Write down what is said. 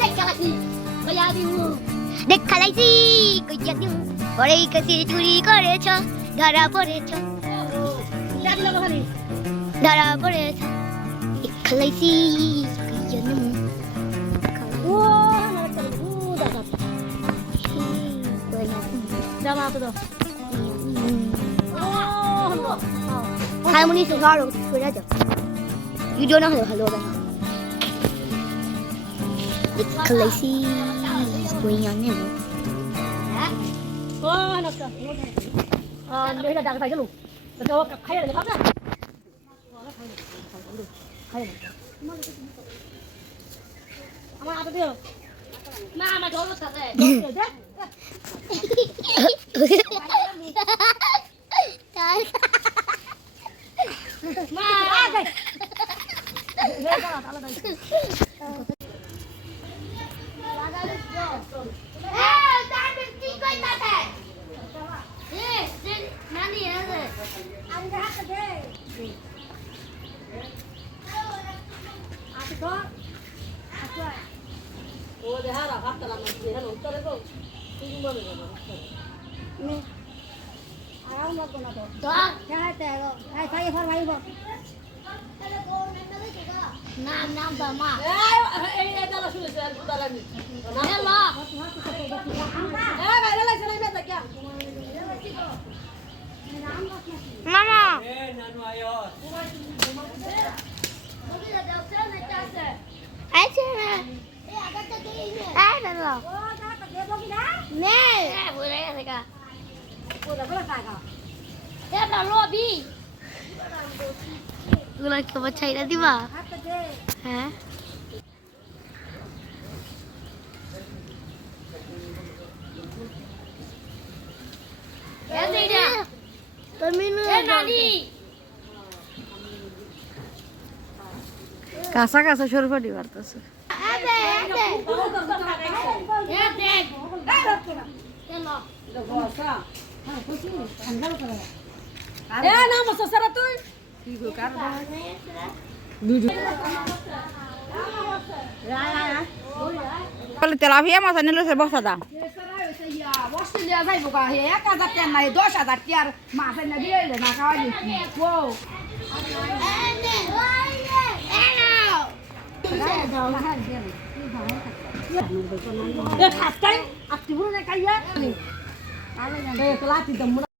দেখা লাগি কইয়া দিমু পরেই কাছে চুরি করেছ ধরা পড়েছ ধরা পড়েছ দেখা লাইছি কইয়া দিম ও না চল ও দাদা জামা তো দাও ও হারমোনি সরো সরে যাও ভিডিও না হলে ভালো হবে না the Khaleesi is going on him. đây là đàn thầy cho lù, cho khay là để bắt ra. khay này, mà ăn được, mà mà chó nó thật đấy, được đấy. Mà, đây. Đây, đây là đó. নাম নাম বামা এই এই দালা শুনেছে আর বুদারা নি hello এ বাইরে লাগছে না দাদা এটা গুলা কি বাচ্চাইরা দিবা? হ্যাঁ? কাঁচা কাঁচা না মসা সারা তুই বলে তেলাপিয়া মাছ আনিলে সে বসা দাম অস্ট্রেলিয়া যাইব গা হে এক হাজার টিয়ার নাই দশ হাজার টিয়ার মাছ এনে দিয়ে না খাওয়া দিচ্ছি ও খাস্তাই আত্তি বুড়ো না কাইয়া এ কলাতি দম